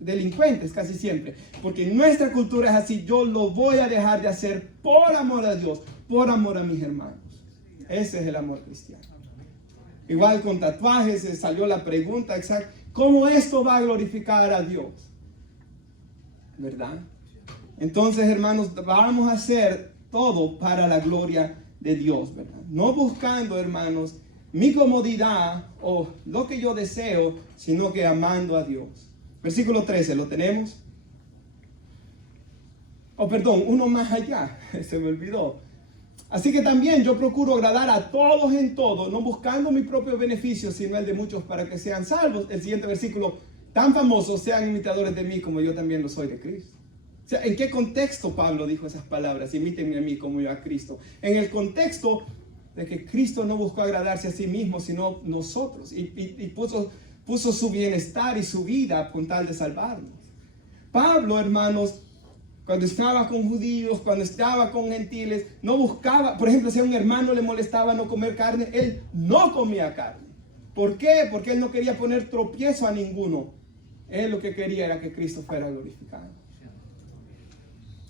delincuentes casi siempre, porque en nuestra cultura es así. Yo lo voy a dejar de hacer por amor a Dios, por amor a mis hermanos. Ese es el amor cristiano. Igual con tatuajes salió la pregunta exacta, ¿cómo esto va a glorificar a Dios? ¿Verdad? Entonces, hermanos, vamos a hacer todo para la gloria de Dios, ¿verdad? No buscando, hermanos, mi comodidad o lo que yo deseo, sino que amando a Dios. Versículo 13, ¿lo tenemos? Oh, perdón, uno más allá, se me olvidó. Así que también yo procuro agradar a todos en todo, no buscando mi propio beneficio, sino el de muchos para que sean salvos. El siguiente versículo, tan famosos sean imitadores de mí como yo también lo soy de Cristo. O sea, ¿en qué contexto Pablo dijo esas palabras? Imítenme a mí como yo a Cristo. En el contexto de que Cristo no buscó agradarse a sí mismo, sino nosotros. Y puso su bienestar y su vida con tal de salvarnos. Pablo, hermanos, cuando estaba con judíos, cuando estaba con gentiles, no buscaba, por ejemplo, si a un hermano le molestaba no comer carne, él no comía carne. ¿Por qué? Porque él no quería poner tropiezo a ninguno. Él lo que quería era que Cristo fuera glorificado.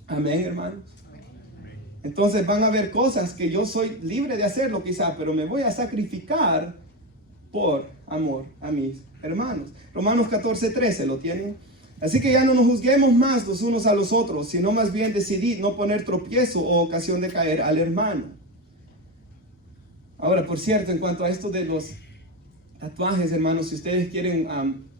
Amén, hermanos. Entonces van a haber cosas que yo soy libre de hacerlo quizá, pero me voy a sacrificar por amor a mis hermanos. Romanos 14:13, ¿lo tienen? Así que ya no nos juzguemos más los unos a los otros, sino más bien decidid no poner tropiezo o ocasión de caer al hermano. Ahora, por cierto, en cuanto a esto de los tatuajes, hermanos, si ustedes quieren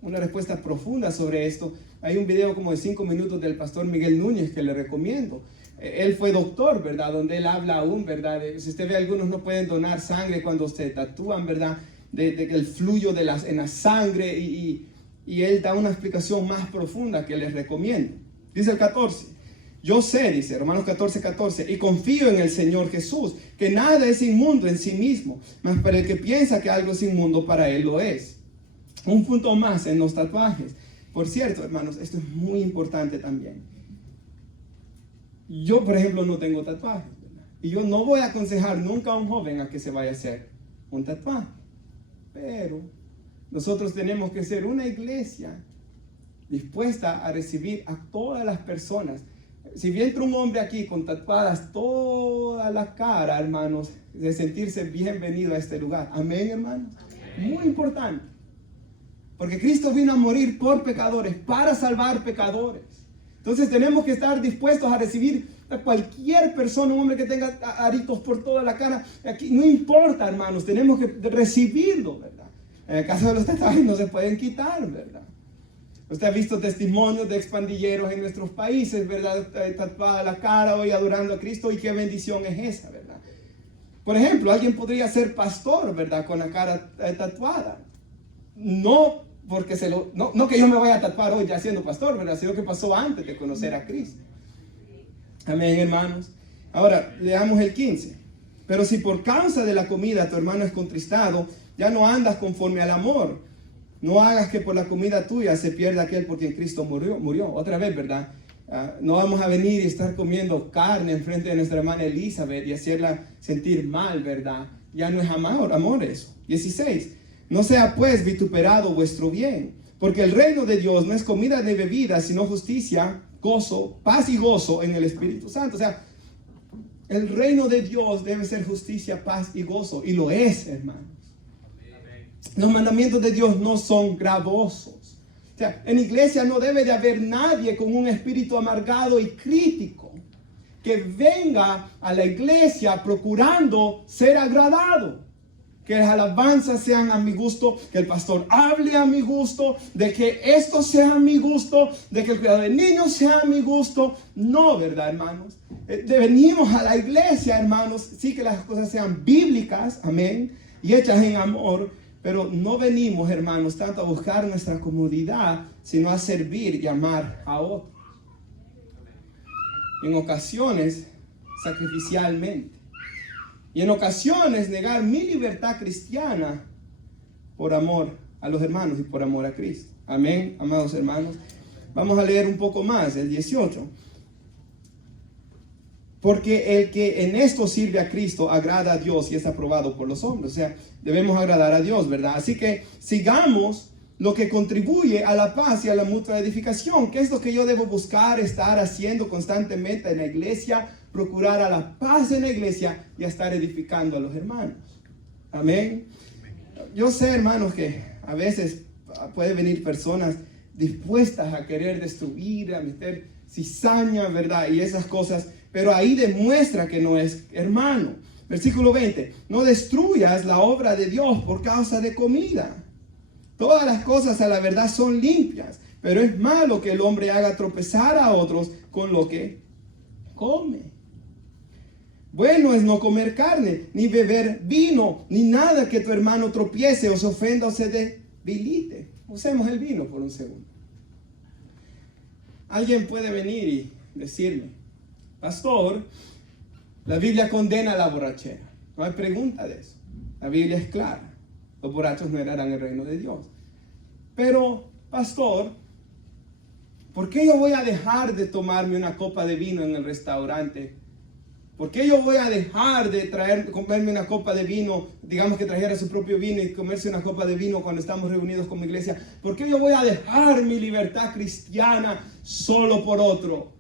una respuesta profunda sobre esto, hay un video como de 5 minutos del pastor Miguel Núñez que le recomiendo. Él fue doctor, ¿verdad? Donde él habla aún, ¿verdad? Si usted ve, algunos no pueden donar sangre cuando se tatúan, ¿verdad? De el fluyo en la sangre y él da una explicación más profunda que les recomiendo. Dice el 14. Yo sé, dice Romanos 14:14, y confío en el Señor Jesús, que nada es inmundo en sí mismo, mas para el que piensa que algo es inmundo, para él lo es. Un punto más en los tatuajes. Por cierto, hermanos, esto es muy importante también. Yo, por ejemplo, no tengo tatuajes, ¿verdad? Y yo no voy a aconsejar nunca a un joven a que se vaya a hacer un tatuaje. Pero nosotros tenemos que ser una iglesia dispuesta a recibir a todas las personas. Si entra un hombre aquí con tatuadas toda la cara, hermanos, de sentirse bienvenido a este lugar. Amén, hermanos. Muy importante. Porque Cristo vino a morir por pecadores, para salvar pecadores. Entonces tenemos que estar dispuestos a recibir a cualquier persona, un hombre que tenga aritos por toda la cara. Aquí no importa, hermanos, tenemos que recibirlo, ¿verdad? En el caso de los tatuajes no se pueden quitar, ¿verdad? Usted ha visto testimonios de expandilleros en nuestros países, ¿verdad? Tatuada la cara hoy adorando a Cristo, y qué bendición es esa, ¿verdad? Por ejemplo, alguien podría ser pastor, ¿verdad? Con la cara tatuada. No porque no que yo me vaya a tatuar hoy ya siendo pastor, ¿verdad? Sino que pasó antes de conocer a Cristo. Amén, hermanos. Ahora, leamos el 15. Pero si por causa de la comida tu hermano es contristado, ya no andas conforme al amor. No hagas que por la comida tuya se pierda aquel por quien Cristo murió. Otra vez, ¿verdad? No vamos a venir y estar comiendo carne en frente de nuestra hermana Elizabeth y hacerla sentir mal, ¿verdad? Ya no es amor eso. 16. No sea pues vituperado vuestro bien, porque el reino de Dios no es comida ni bebida, sino justicia, gozo, paz y gozo en el Espíritu Santo. O sea, el reino de Dios debe ser justicia, paz y gozo. Y lo es, hermanos. Los mandamientos de Dios no son gravosos. O sea, en iglesia no debe de haber nadie con un espíritu amargado y crítico que venga a la iglesia procurando ser agradado. Que las alabanzas sean a mi gusto, que el pastor hable a mi gusto, de que esto sea a mi gusto, de que el cuidado de niños sea a mi gusto. No, ¿verdad, hermanos? Venimos a la iglesia, hermanos, sí, que las cosas sean bíblicas, amén, y hechas en amor, pero no venimos, hermanos, tanto a buscar nuestra comodidad, sino a servir y amar a otros. En ocasiones, sacrificialmente. Y en ocasiones negar mi libertad cristiana por amor a los hermanos y por amor a Cristo. Amén, amados hermanos. Vamos a leer un poco más, el 18. Porque el que en esto sirve a Cristo agrada a Dios y es aprobado por los hombres. O sea, debemos agradar a Dios, ¿verdad? Así que sigamos lo que contribuye a la paz y a la mutua edificación. ¿Qué es lo que yo debo buscar, estar haciendo constantemente en la iglesia? Procurar a la paz en la iglesia y a estar edificando a los hermanos. Amén. Yo sé, hermanos, que a veces pueden venir personas dispuestas a querer destruir, a meter cizaña, ¿verdad? Y esas cosas, pero ahí demuestra que no es hermano. Versículo 20. No destruyas la obra de Dios por causa de comida. Todas las cosas a la verdad son limpias, pero es malo que el hombre haga tropezar a otros con lo que come. Bueno es no comer carne, ni beber vino, ni nada que tu hermano tropiece o se ofenda o se debilite. Usemos el vino por un segundo. Alguien puede venir y decirme, pastor, la Biblia condena la borrachera. No hay pregunta de eso. La Biblia es clara. Los borrachos no heredarán el reino de Dios. Pero, pastor, ¿por qué yo voy a dejar de tomarme una copa de vino en el restaurante? ¿Por qué yo voy a dejar de comerme una copa de vino, digamos que trajera su propio vino y comerse una copa de vino cuando estamos reunidos como iglesia? ¿Por qué yo voy a dejar mi libertad cristiana solo por otro?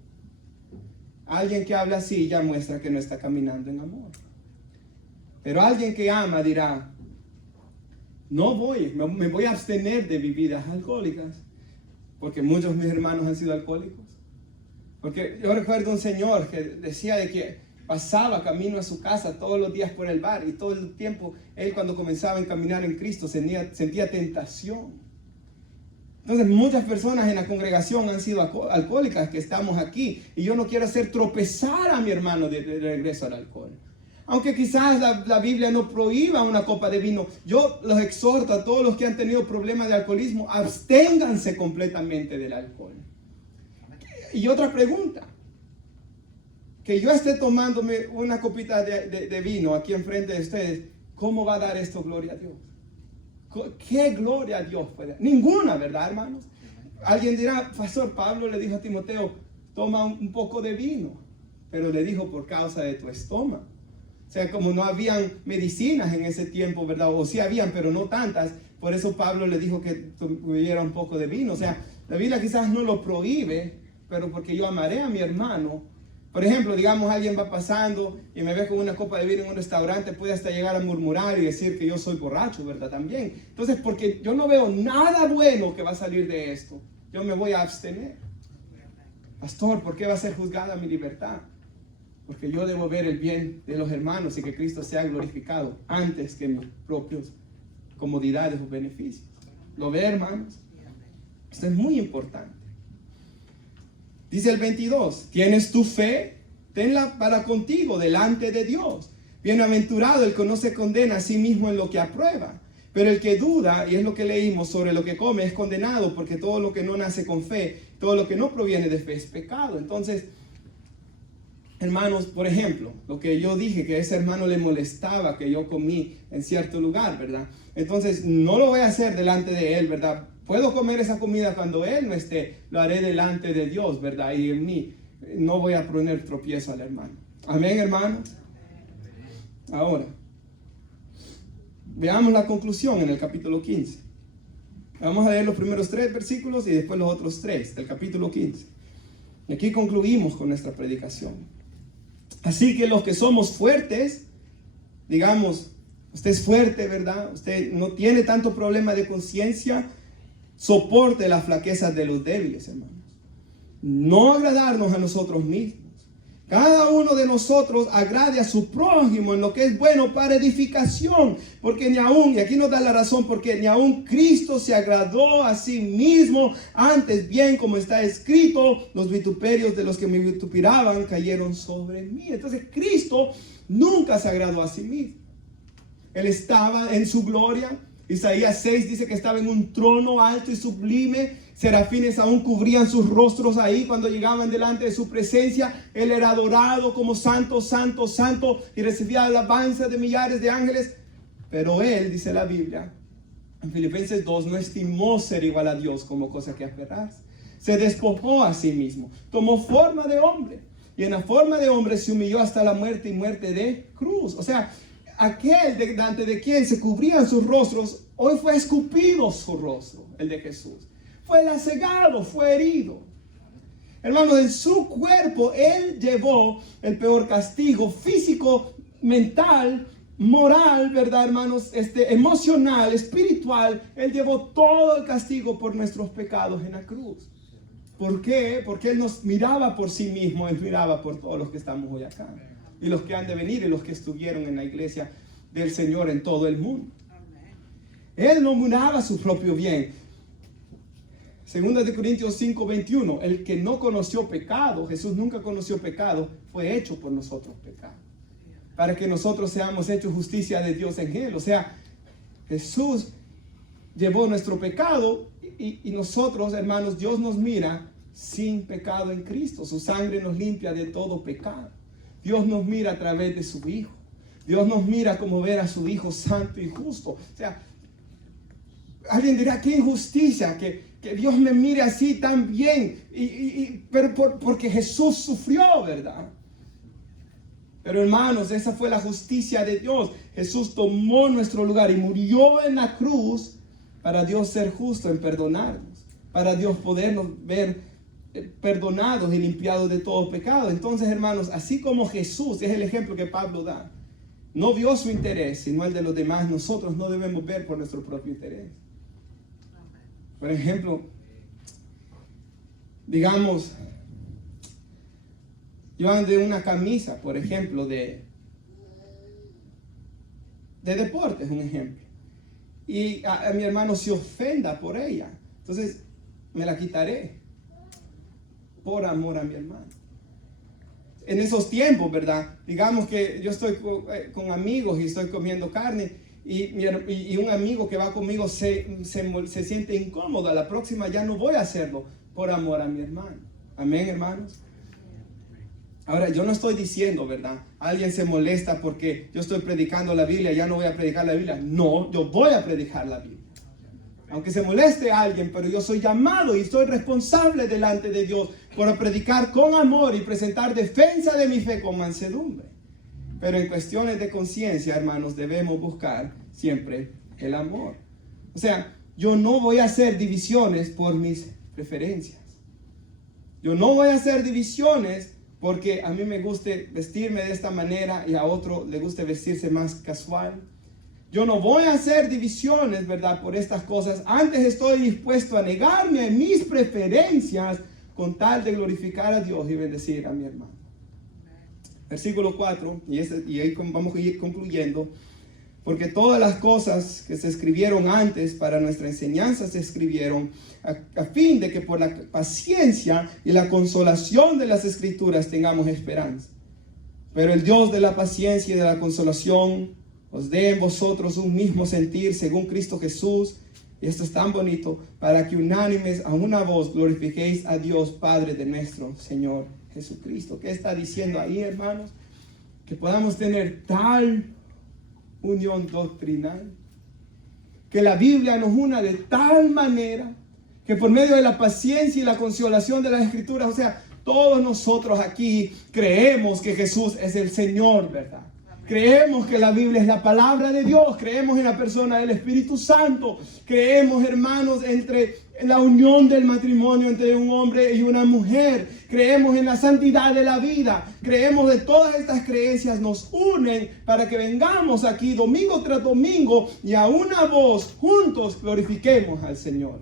Alguien que habla así ya muestra que no está caminando en amor. Pero alguien que ama dirá, me voy a abstener de bebidas alcohólicas, porque muchos de mis hermanos han sido alcohólicos. Porque yo recuerdo un señor que decía de que pasaba camino a su casa todos los días por el bar, y todo el tiempo él, cuando comenzaba a caminar en Cristo, sentía tentación. Entonces muchas personas en la congregación han sido alcohólicas, que estamos aquí, y yo no quiero hacer tropezar a mi hermano de regreso al alcohol. Aunque quizás la Biblia no prohíba una copa de vino, yo los exhorto a todos los que han tenido problemas de alcoholismo: absténganse completamente del alcohol. Y otra pregunta: que yo esté tomándome una copita de vino aquí enfrente de ustedes, ¿cómo va a dar esto gloria a Dios? ¿Qué gloria a Dios puede dar? Ninguna, ¿verdad, hermanos? Alguien dirá: Pastor, Pablo le dijo a Timoteo, toma un poco de vino, pero le dijo por causa de tu estómago. O sea, como no habían medicinas en ese tiempo, ¿verdad? O sí habían, pero no tantas. Por eso Pablo le dijo que tuviera un poco de vino. O sea, la Biblia quizás no lo prohíbe, pero porque yo amaré a mi hermano. Por ejemplo, digamos, alguien va pasando y me ve con una copa de vino en un restaurante, puede hasta llegar a murmurar y decir que yo soy borracho, ¿verdad? También. Entonces, porque yo no veo nada bueno que va a salir de esto, yo me voy a abstener. Pastor, ¿por qué va a ser juzgada mi libertad? Porque yo debo ver el bien de los hermanos y que Cristo sea glorificado antes que mis propios comodidades o beneficios. ¿Lo ve, hermanos? Esto es muy importante. Dice el 22, ¿tienes tu fe? Tenla para contigo delante de Dios. Bienaventurado el que no se condena a sí mismo en lo que aprueba. Pero el que duda, y es lo que leímos, sobre lo que come es condenado, porque todo lo que no nace con fe, todo lo que no proviene de fe es pecado. Entonces, hermanos, por ejemplo, lo que yo dije, que a ese hermano le molestaba que yo comí en cierto lugar, ¿verdad? Entonces, no lo voy a hacer delante de él, ¿verdad? Puedo comer esa comida cuando él no esté, lo haré delante de Dios, ¿verdad? Y en mí no voy a poner tropiezo al hermano. Amén, hermanos. Ahora, veamos la conclusión en el capítulo 15. Vamos a leer los primeros 3 versículos y después los otros 3 del capítulo 15. Y aquí concluimos con nuestra predicación. Así que los que somos fuertes, digamos, usted es fuerte, ¿verdad? Usted no tiene tanto problema de conciencia, soporte las flaquezas de los débiles, hermanos. No agradarnos a nosotros mismos. Cada uno de nosotros agrade a su prójimo en lo que es bueno para edificación. Porque ni aún, y aquí nos da la razón, porque ni aún Cristo se agradó a sí mismo. Antes bien, como está escrito, los vituperios de los que me vituperaban cayeron sobre mí. Entonces Cristo nunca se agradó a sí mismo. Él estaba en su gloria. Isaías 6 dice que estaba en un trono alto y sublime. Serafines aún cubrían sus rostros ahí cuando llegaban delante de su presencia. Él era adorado como santo, santo, santo, y recibía alabanza de millares de ángeles. Pero él, dice la Biblia, en Filipenses 2, no estimó ser igual a Dios como cosa que aferrarse. Se despojó a sí mismo, tomó forma de hombre, y en la forma de hombre se humilló hasta la muerte, y muerte de cruz. O sea, aquel delante de quien se cubrían sus rostros, hoy fue escupido su rostro, el de Jesús. Fue lacegado, fue herido. Hermanos, en su cuerpo Él llevó el peor castigo físico, mental, moral, ¿verdad, hermanos? Emocional, espiritual. Él llevó todo el castigo por nuestros pecados en la cruz. ¿Por qué? Porque Él nos miraba por sí mismo, Él miraba por todos los que estamos hoy acá. Y los que han de venir y los que estuvieron en la iglesia del Señor en todo el mundo. Él no miraba su propio bien. Segunda de Corintios 5, 21. El que no conoció pecado, Jesús nunca conoció pecado, fue hecho por nosotros pecado. Para que nosotros seamos hechos justicia de Dios en Él. O sea, Jesús llevó nuestro pecado y nosotros, hermanos, Dios nos mira sin pecado en Cristo. Su sangre nos limpia de todo pecado. Dios nos mira a través de su Hijo. Dios nos mira como ver a su Hijo santo y justo. O sea, alguien dirá, qué injusticia que Dios me mire así tan bien. Pero porque Jesús sufrió, ¿verdad? Pero hermanos, esa fue la justicia de Dios. Jesús tomó nuestro lugar y murió en la cruz para Dios ser justo en perdonarnos. Para Dios podernos ver perdonados y limpiados de todo pecado. Entonces, hermanos, así como Jesús, es el ejemplo que Pablo da, no vio su interés, sino el de los demás, nosotros no debemos ver por nuestro propio interés. Por ejemplo, digamos, Yo ando en una camisa, por ejemplo, de deportes, un ejemplo. Y a mi hermano se ofenda por ella. Entonces, me la quitaré. Por amor a mi hermano. En esos tiempos, ¿verdad? Digamos que yo estoy con amigos y estoy comiendo carne y un amigo que va conmigo se siente incómodo. A la próxima ya no voy a hacerlo por amor a mi hermano. Amén, hermanos. Ahora, yo no estoy diciendo, ¿verdad? Alguien se molesta porque yo estoy predicando la Biblia, ya no voy a predicar la Biblia. No, yo voy a predicar la Biblia. Aunque se moleste a alguien, pero yo soy llamado y soy responsable delante de Dios por predicar con amor y presentar defensa de mi fe con mansedumbre. Pero en cuestiones de conciencia, hermanos, debemos buscar siempre el amor. O sea, yo no voy a hacer divisiones por mis preferencias. Yo no voy a hacer divisiones porque a mí me guste vestirme de esta manera y a otro le guste vestirse más casual. Yo no voy a hacer divisiones, ¿verdad? Por estas cosas. Antes estoy dispuesto a negarme a mis preferencias con tal de glorificar a Dios y bendecir a mi hermano. Versículo 4, y ahí vamos a ir concluyendo. Porque todas las cosas que se escribieron antes para nuestra enseñanza se escribieron a fin de que por la paciencia y la consolación de las Escrituras tengamos esperanza. Pero el Dios de la paciencia y de la consolación os dé en vosotros un mismo sentir según Cristo Jesús. Y esto es tan bonito, para que unánimes a una voz glorifiquéis a Dios Padre de nuestro Señor Jesucristo. ¿Qué está diciendo ahí, hermanos? Que podamos tener tal unión doctrinal, que la Biblia nos una de tal manera que por medio de la paciencia y la consolación de las Escrituras, o sea, todos nosotros aquí creemos que Jesús es el Señor, ¿verdad? Creemos que la Biblia es la palabra de Dios. Creemos en la persona del Espíritu Santo. Creemos, hermanos, en la unión del matrimonio entre un hombre y una mujer. Creemos en la santidad de la vida. Creemos de todas estas creencias nos unen para que vengamos aquí domingo tras domingo y a una voz juntos glorifiquemos al Señor.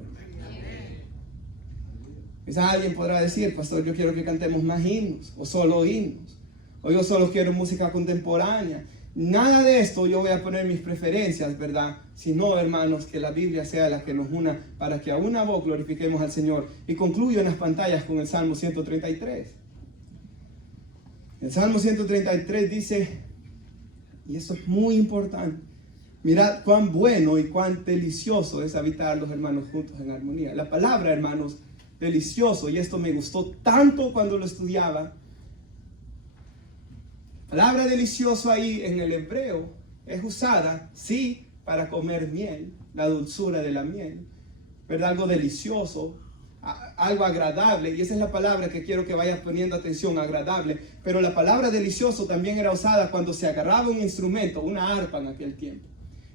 Quizás alguien podrá decir, pastor, yo quiero que cantemos más himnos o solo himnos. O yo solo quiero música contemporánea. Nada de esto yo voy a poner mis preferencias, ¿verdad? Sino, hermanos, que la Biblia sea la que nos una para que a una voz glorifiquemos al Señor. Y concluyo en las pantallas con el Salmo 133. El Salmo 133 dice, y esto es muy importante, mirad cuán bueno y cuán delicioso es habitar los hermanos juntos en armonía. La palabra, hermanos, delicioso, y esto me gustó tanto cuando lo estudiaba. Palabra delicioso ahí en el hebreo es usada, sí, para comer miel, la dulzura de la miel, ¿verdad? Algo delicioso, algo agradable, y esa es la palabra que quiero que vayas poniendo atención, agradable. Pero la palabra delicioso también era usada cuando se agarraba un instrumento, una arpa en aquel tiempo,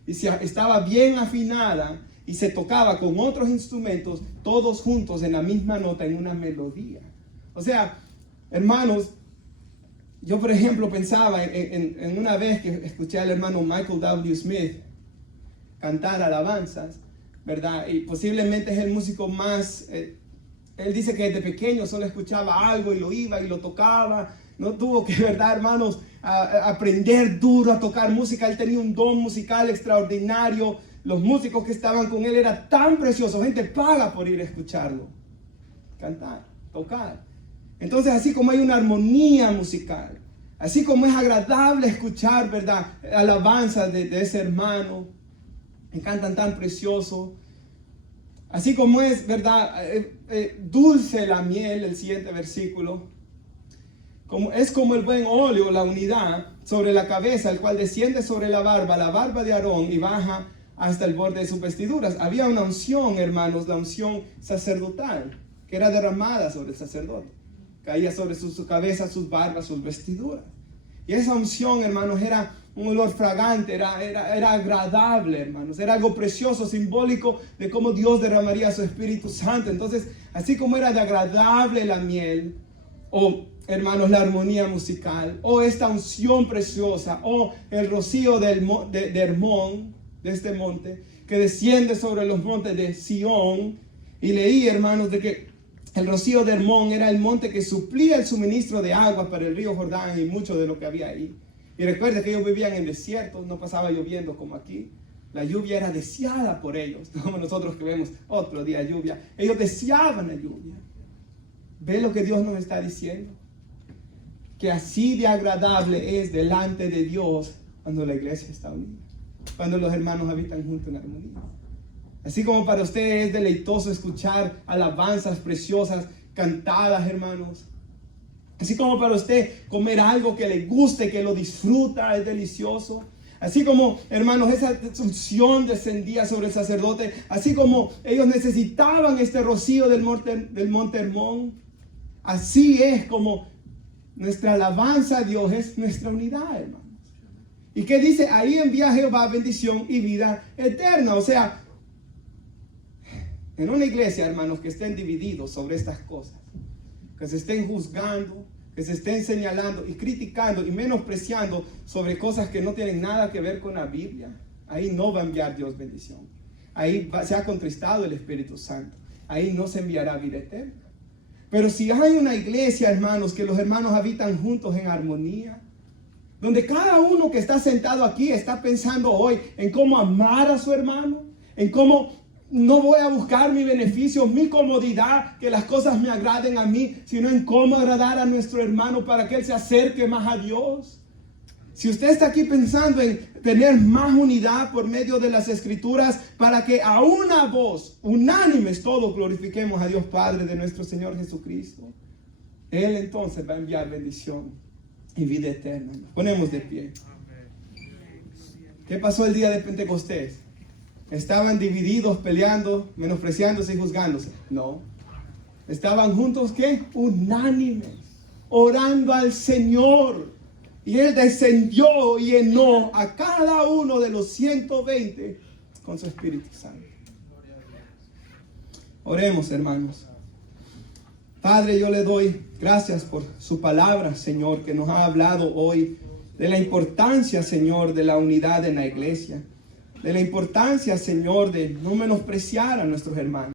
y si estaba bien afinada y se tocaba con otros instrumentos, todos juntos en la misma nota, en una melodía. O sea, hermanos, yo, por ejemplo, pensaba en una vez que escuché al hermano Michael W. Smith cantar alabanzas, ¿verdad? Y posiblemente es el músico más, él dice que desde pequeño solo escuchaba algo y lo iba y lo tocaba. No tuvo que, ¿verdad, hermanos, aprender duro a tocar música. Él tenía un don musical extraordinario. Los músicos que estaban con él eran tan preciosos. Gente paga por ir a escucharlo cantar, tocar. Entonces, así como hay una armonía musical, así como es agradable escuchar, ¿verdad?, alabanzas de ese hermano, que cantan tan precioso, así como es, ¿verdad?, dulce la miel, el siguiente versículo, es como el buen óleo, la unidad, sobre la cabeza, el cual desciende sobre la barba de Aarón y baja hasta el borde de sus vestiduras. Había una unción, hermanos, la unción sacerdotal, que era derramada sobre el sacerdote. Caía sobre su cabeza, sus barbas, sus vestiduras. Y esa unción, hermanos, era un olor fragante, era agradable, hermanos. Era algo precioso, simbólico de cómo Dios derramaría su Espíritu Santo. Entonces, así como era de agradable la miel, o, hermanos, la armonía musical, o esta unción preciosa, o el rocío de Hermón, de este monte, que desciende sobre los montes de Sión. Y leí, hermanos, de que El rocío de Hermón era el monte que suplía el suministro de agua para el río Jordán y mucho de lo que había ahí. Y recuerda que ellos vivían en desiertos, no pasaba lloviendo como aquí. La lluvia era deseada por ellos, no como nosotros que vemos otro día lluvia. Ellos deseaban la lluvia. ¿Ve lo que Dios nos está diciendo? Que así de agradable es delante de Dios cuando la iglesia está unida, cuando los hermanos habitan juntos en armonía. Así como para usted es deleitoso escuchar alabanzas preciosas cantadas, hermanos. Así como para usted comer algo que le guste, que lo disfruta, es delicioso. Así como, hermanos, esa unción descendía sobre el sacerdote. Así como ellos necesitaban este rocío del monte Hermón. Así es como nuestra alabanza a Dios es nuestra unidad, hermanos. ¿Y qué dice? Ahí envía Jehová bendición y vida eterna. O sea, en una iglesia, hermanos, que estén divididos sobre estas cosas, que se estén juzgando, que se estén señalando y criticando y menospreciando sobre cosas que no tienen nada que ver con la Biblia, ahí no va a enviar Dios bendición. Ahí se ha contristado el Espíritu Santo. Ahí no se enviará vida eterna. Pero si hay una iglesia, hermanos, que los hermanos habitan juntos en armonía, donde cada uno que está sentado aquí está pensando hoy en cómo amar a su hermano, en cómo no voy a buscar mi beneficio, mi comodidad, que las cosas me agraden a mí, sino en cómo agradar a nuestro hermano para que él se acerque más a Dios. Si usted está aquí pensando en tener más unidad por medio de las Escrituras, para que a una voz, unánimes todos glorifiquemos a Dios Padre de nuestro Señor Jesucristo, Él entonces va a enviar bendición y vida eterna. Nos ponemos de pie. ¿Qué pasó el día de Pentecostés? ¿Estaban divididos, peleando, menospreciándose y juzgándose? No. Estaban juntos, ¿qué? Unánimes, orando al Señor. Y Él descendió y llenó a cada uno de los 120 con su Espíritu Santo. Oremos, hermanos. Padre, yo le doy gracias por su palabra, Señor, que nos ha hablado hoy de la importancia, Señor, de la unidad en la iglesia. De la importancia, Señor, de no menospreciar a nuestros hermanos.